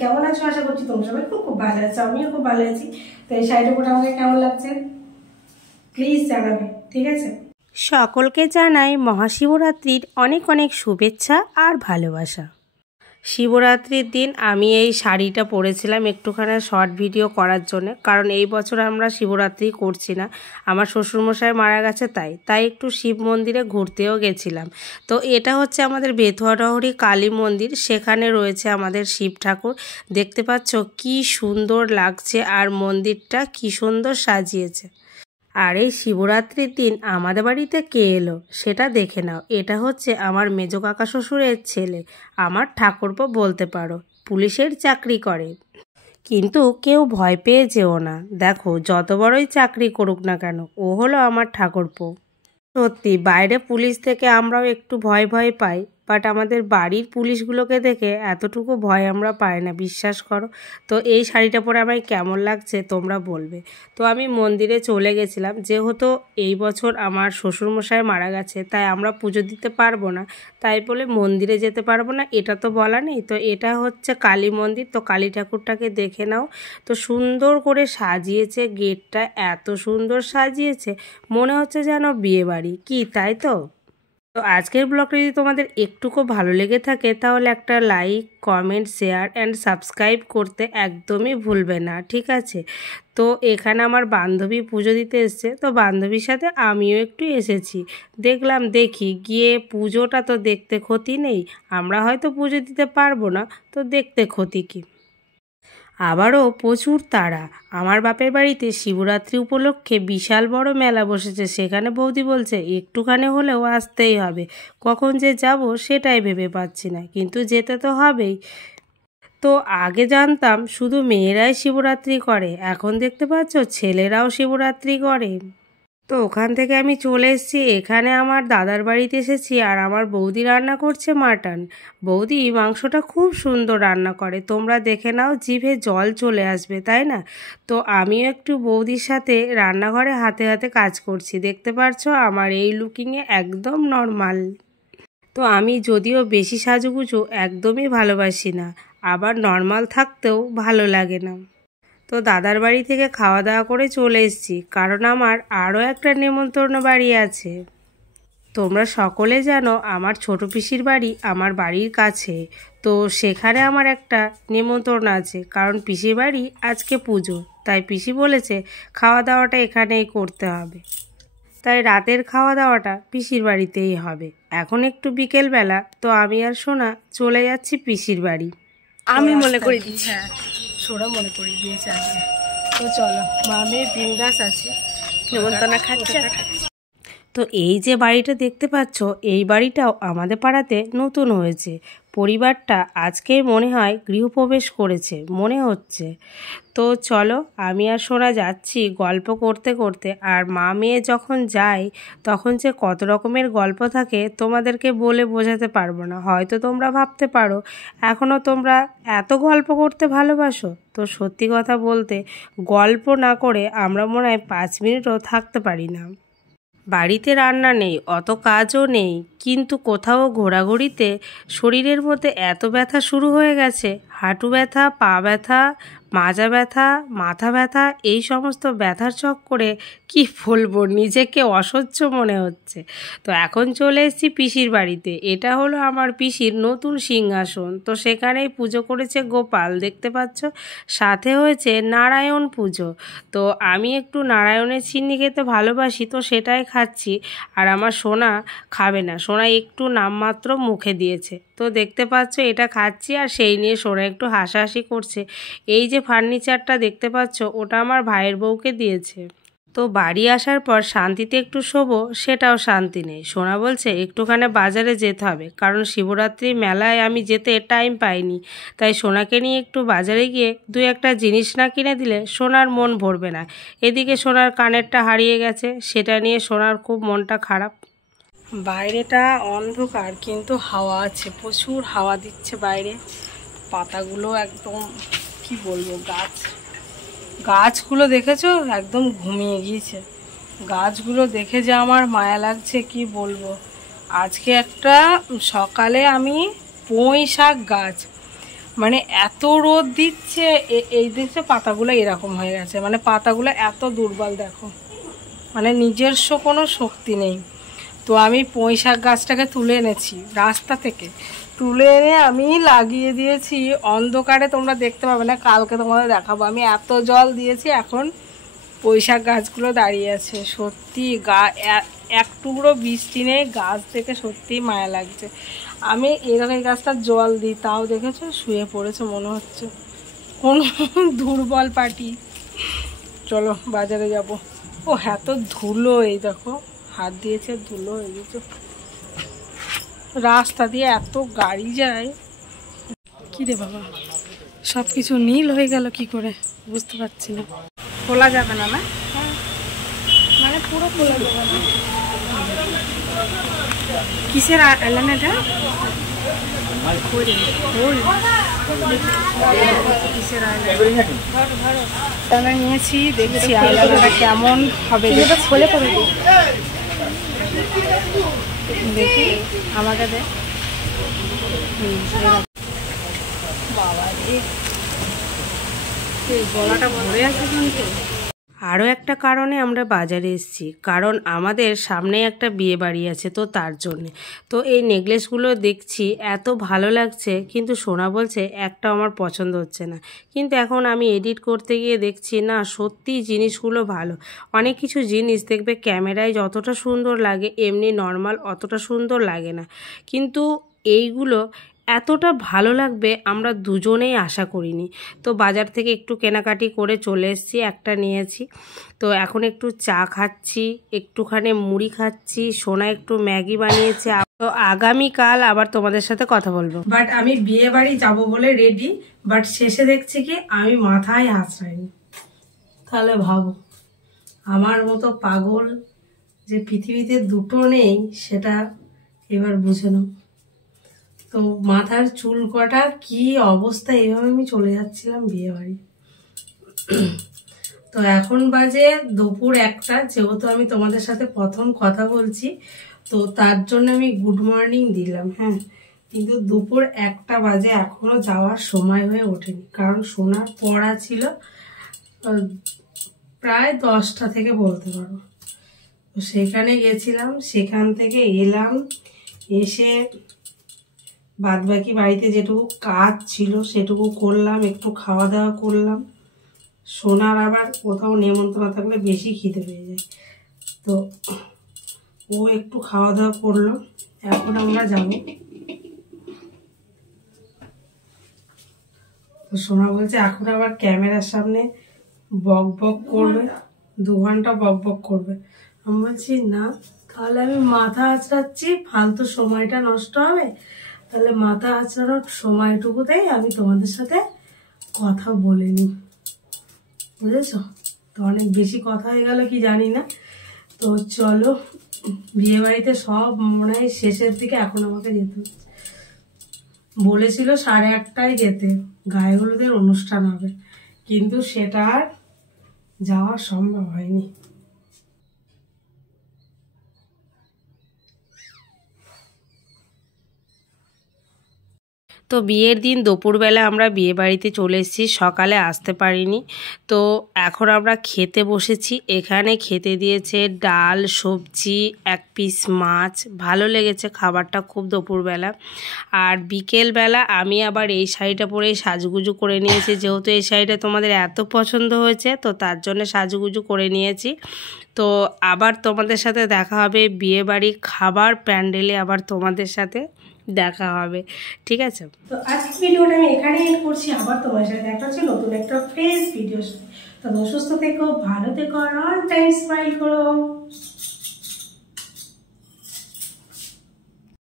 কেমন আছো? আশা করছি তোমরা সবাই খুব খুব ভালো আছো, আমিও খুব ভালো আছি। তো এই শাড়িটা পরে আমাকে কেমন লাগছে প্লিজ জানাবে, ঠিক আছে? সকলকে জানাই মহাশিবরাত্রির অনেক অনেক শুভেচ্ছা আর ভালোবাসা। শিবরাত্রির দিন আমি এই শাড়িটা পরেছিলাম একটুখানি শর্ট ভিডিও করার জন্য, কারণ এই বছর আমরা শিবরাত্রি করছি না, আমার শ্বশুরমশাই মারা গেছে, তাই একটু শিব মন্দিরে ঘুরতেও গেছিলাম। তো এটা হচ্ছে আমাদের বেথুয়াডহরি কালী মন্দির, সেখানে রয়েছে আমাদের শিব ঠাকুর। দেখতে পাচ্ছ কি সুন্দর লাগছে আর মন্দিরটা কি সুন্দর সাজিয়েছে। আর এই শিবরাত্রির দিন আমাদের বাড়িতে কে এলো সেটা দেখে নাও। এটা হচ্ছে আমার মেজো কাকা শ্বশুরের ছেলে, আমার ঠাকুরপো বলতে পারো, পুলিশের চাকরি করে। কিন্তু কেউ ভয় পেয়ে যেও না, দেখো যত বড়ই চাকরি করুক না কেন, ও হলো আমার ঠাকুরপো। সত্যি বাইরে পুলিশ থেকে আমরাও একটু ভয় ভয় পাই, বাট আমাদের বাড়ির পুলিশগুলোকে দেখে এতটুকু ভয় আমরা পাই না, বিশ্বাস করো। তো এই শাড়িটা পরে আমায় কেমন লাগছে তোমরা বলবে। তো আমি মন্দিরে চলে গেছিলাম, যেহেতু এই বছর আমার শ্বশুরমশাই মারা গেছে, তাই আমরা পুজো দিতে পারবো না, তাই বলে মন্দিরে যেতে পারবো না এটা তো বলা নেই। তো এটা হচ্ছে কালী মন্দির, তো কালী ঠাকুরটাকে দেখে নাও। তো সুন্দর করে সাজিয়েছে, গেটটা এত সুন্দর সাজিয়েছে, মনে হচ্ছে যেন বিয়ে বাড়ি কি, তাই তো? তো আজকের ব্লগটা যদি তোমাদের একটুকু ভালো লেগে থাকে তাহলে একটা like, comment, share and subscribe করতে একদমই ভুলবে না, ঠিক আছে? তো এখানে আমার বান্ধবী পুজো দিতে এসছে, তো বান্ধবীর সাথে আমিও একটু এসেছি। দেখলাম দেখি গিয়ে, পুজোটা তো দেখতে ক্ষতি নেই, আমরা হয়তো পুজো দিতে পারবো না, তো দেখতে ক্ষতি কী। আবারও প্রচুর তারা। আমার বাপের বাড়িতে শিবরাত্রি উপলক্ষে বিশাল বড় মেলা বসেছে, সেখানে বৌদি বলছে একটুখানি হলেও আসতেই হবে। কখন যে যাব সেটাই ভেবে পাচ্ছি না, কিন্তু যেতে তো হবেই। তো আগে জানতাম শুধু মেয়েরাই শিবরাত্রি করে, এখন দেখতে পাচ্ছ ছেলেরাও শিবরাত্রি করে। তো ওখান থেকে আমি চলে এসেছি এখানে, আমার দাদার বাড়িতে এসেছি, আর আমার বৌদি রান্না করছে মাটন। বৌদি মাংসটা খুব সুন্দর রান্না করে, তোমরা দেখে নাও, জিভে জল চলে আসবে, তাই না? তো আমিও একটু বৌদির সাথে রান্নাঘরে হাতে হাতে কাজ করছি, দেখতে পারছো আমার এই লুকিংয়ে একদম নর্মাল। তো আমি যদিও বেশি সাজুগুজু একদমই ভালোবাসি না, আবার নর্মাল থাকতেও ভালো লাগে না। তো দাদার বাড়ি থেকে খাওয়া দাওয়া করে চলে এসেছি, কারণ আমার আরও একটা নেমন্তন্ন বাড়ি আছে। তোমরা সকলে জানো আমার ছোট পিসির বাড়ি আমার বাড়ির কাছে, তো সেখানে আমার একটা নেমন্তন্ন আছে, কারণ পিসির বাড়ি আজকে পুজো, তাই পিসি বলেছে খাওয়া দাওয়াটা এখানেই করতে হবে, তাই রাতের খাওয়া দাওয়াটা পিসির বাড়িতেই হবে। এখন একটু বিকেলবেলা, তো আমি আর সোনা চলে যাচ্ছি পিসির বাড়ি। আমি মনে করে দিচ্ছি, হ্যাঁ সোনা মনে করে দিয়েছে আজকে। তো চলো, মামি বিন্দাস আছি, নেমন্তন্ন খাচ্ছে। তো এই যে বাড়িটা দেখতে পাচ্ছ, এই বাড়িটাও আমাদের পাড়াতে নতুন হয়েছে। পরিবারটা আজকেই মনে হয় গৃহপ্রবেশ করেছে মনে হচ্ছে। তো চলো, আমি আর সোনা যাচ্ছি গল্প করতে করতে। আর মা মেয়ে যখন যায় তখন যে কত রকমের গল্প থাকে তোমাদেরকে বলে বোঝাতে পারবো না। হয়তো তোমরা ভাবতে পারো এখনও তোমরা এত গল্প করতে ভালোবাসো, তো সত্যি কথা বলতে গল্প না করে আমরা মনে হয় 5 মিনিটও থাকতে পারি না। বাড়িতে রান্না নেই, অত কাজও নেই, কিন্তু কোথাও ঘোরাঘুরিতে শরীরের মধ্যে এত ব্যথা শুরু হয়ে গেছে, হাঁটু ব্যথা, পা ব্যথা, মাজা ব্যথা, মাথা ব্যথা, এই সমস্ত ব্যথার চক্করে কি বলবো, নিজেকে অসহ্য মনে হচ্ছে। তো এখন চলে এসেছি পিসির বাড়িতে, এটা হলো আমার পিসির নতুন সিংহাসন। তো সেখানেই পুজো করেছে গোপাল, দেখতে পাচ্ছ, সাথে হয়েছে নারায়ণ পুজো। তো আমি একটু নারায়ণের চিনি খেতে ভালোবাসি, তো সেটাই খাচ্ছি। আর আমার সোনা খাবে না, সোনা একটু নামমাত্র মুখে দিয়েছে, তো দেখতে পাচ্ছ এটা খাচ্ছি, আর সেই নিয়ে সোনা একটু হাসাহাসি করছে। এই যে ফার্নিচারটা দেখতে পাচ্ছ, ওটা আমার ভাইয়ের বউকে দিয়েছে। তো বাড়ি আসার পর শান্তিতে একটু শোবো, সেটাও শান্তি নেই। সোনা বলছে একটুখানি বাজারে যেতে হবে, কারণ শিবরাত্রি মেলায় আমি যেতে টাইম পাইনি, তাই সোনাকে নিয়ে একটু বাজারে গিয়ে 2-1টা জিনিস না কিনে দিলে সোনার মন ভরবে না। এদিকে সোনার কানেরটা হারিয়ে গেছে, সেটা নিয়ে সোনার খুব মনটা খারাপ। বাইরেটা অন্ধকার কিন্তু হাওয়া আছে, প্রচুর হাওয়া দিচ্ছে বাইরে। পাতাগুলো একদম কি বলবো, গাছগুলো দেখেছো একদম ঘুমিয়ে গিয়েছে। গাছগুলো দেখে যে আমার মায়া লাগছে কি বলবো। আজকে একটা সকালে আমি পুঁই শাক গাছ মানে এত রোদ দিচ্ছে, এই দিচ্ছে পাতাগুলো এরকম হয়ে গেছে, মানে পাতাগুলো এত দুর্বল দেখো, মানে নিজস্ব কোনো শক্তি নেই। তো আমি পুঁই শাক গাছটাকে তুলে এনেছি রাস্তা থেকে, তুলে এনে আমি লাগিয়ে দিয়েছি অন্ধকারে, তোমরা দেখতে পাবে না, কালকে তোমাদের দেখাবো। আমি এত জল দিয়েছি, এখন পুঁই শাক গাছগুলো দাঁড়িয়ে আছে। সত্যি এক টুকরো বৃষ্টি নেই, গাছ থেকে সত্যি মায়া লাগছে। আমি এরকম এই গাছটা জল দিই, তাও দেখেছো শুয়ে পড়েছে, মনে হচ্ছে কোন দুর্বল পাটি। চলো বাজারে যাব। ও এত ধুলো, এই দেখো হাত দিয়েছে, ধুলো হয়ে গেছে। রাস্তা দিয়ে এত গাড়ি যায়, কি রে বাবা, সব কিছু নীল হয়ে গেল কি করে বুঝতে পারছি না। খোলা যাবে না, না মানে পুরো খোলা যাবে না। কিসের এলান এটা? কিসের আইলাইনার নিয়েছি, দেখছি আইলাইনারটা কেমন হবে, খোলে করে দিই দেখি আমাকে দে। বাবা এই গলাটা ভরে আছে কিন্তু। আরও একটা কারণে আমরা বাজারে এসেছি, কারণ আমাদের সামনেই একটা বিয়ে বাড়ি আছে, তো তার জন্যে। তো এই নেকলেসগুলো দেখছি এত ভালো লাগছে, কিন্তু সোনা বলছে একটা আমার পছন্দ হচ্ছে না। কিন্তু এখন আমি এডিট করতে গিয়ে দেখছি না, সত্যি জিনিসগুলো ভালো। অনেক কিছু জিনিস দেখবে ক্যামেরায় যতটা সুন্দর লাগে, এমনি নর্মাল অতটা সুন্দর লাগে না, কিন্তু এইগুলো এতটা ভালো লাগবে আমরা দুজনেই আশা করিনি। তো বাজার থেকে একটু কেনাকাটি করে চলে এসেছি, একটা নিয়েছি। তো এখন একটু চা খাচ্ছি, একটুখানি মুড়ি খাচ্ছি, সোনা একটু ম্যাগি বানিয়েছে। তো আগামীকাল আবার তোমাদের সাথে কথা বলবো। বাট আমি বিয়ে বাড়ি যাবো বলে রেডি, বাট শেষে দেখছি কি আমি মাথায় আঁচড়াইনি। তাহলে ভাবো, আমার মতো পাগল যে পৃথিবীতে দুটো নেই, সেটা এবার বুঝে নাও। তো মাথার চুল কটা কি অবস্থা, এইভাবে আমি চলে যাচ্ছিলাম বিয়ে বাড়ি। তো এখন বাজে দুপুর 1টা, যেহেতু আমি তোমাদের সাথে প্রথম কথা বলছি, তো তার জন্য আমি গুড মর্নিং দিলাম, হ্যাঁ। কিন্তু দুপুর 1টা বাজে, এখনো যাওয়ার সময় হয়ে ওঠেনি, কারণ সোনার পড়া ছিল প্রায় 10টা থেকে বলতে পারো। তো সেখানে গেছিলাম, সেখান থেকে এলাম, এসে বাদবাকি বাড়িতে যেটুকু কাজ ছিল সেটুকু করলাম, একটু খাওয়া দাওয়া করলাম। সোনার আবার কোথাও নেমন্তন্ন থাকলে বেশি খিদে পেয়ে যায়, তো ও একটু খাওয়া দাওয়া করলো। এখন আমরা যাব। তো সোনা বলছে এখন আবার ক্যামেরার সামনে বক বক করবে, 2 ঘন্টা বক বক করবে। আমি বলছি না, তাহলে আমি মাথা আঁচড়াচ্ছি, ফালতু সময়টা নষ্ট হবে, তাহলে মাথা আঁচড়ানোর সময়টুকুতেই আমি তোমাদের সাথে কথা বলে নিই, বুঝেছ? তো অনেক বেশি কথা হয়ে গেল কি জানি না। তো চলো, বিয়ে বাড়িতে সব মনে হয় শেষের দিকে, এখন আমাকে যেতে হচ্ছে। বলেছিল 8:30টায় যেতে, গায়ে হলুদের অনুষ্ঠান হবে, কিন্তু সেটা আর যাওয়া সম্ভব হয়নি। তো বিয়ের দিন দুপুরবেলা আমরা বিয়ে বাড়িতে চলে এসেছি, সকালে আসতে পারিনি। তো এখন আমরা খেতে বসেছি। এখানে খেতে দিয়েছে ডাল, সবজি, 1 পিস মাছ। ভালো লেগেছে খাবারটা খুব দুপুরবেলা। আর বিকেলবেলা আমি আবার এই শাড়িটা পরে সাজুগুজু করে নিয়েছি, যেহেতু এই শাড়িটা তোমাদের এত পছন্দ হয়েছে, তো তার জন্য সাজুগুজু করে নিয়েছি। তো আবার তোমাদের সাথে দেখা হবে বিয়ে বাড়ি খাবার প্যান্ডেলে, আবার তোমাদের সাথে দেখা হবে, ঠিক আছে? তো আজকে ভিডিওটা আমি এখানে এন্ড করছি, আবার তোমার সাথে দেখা হচ্ছে নতুন একটা ফ্রেশ ভিডিওর সাথে। তবে সুস্থ থেকো, ভালো থেকো, আর অল টাইম স্মাইল করো।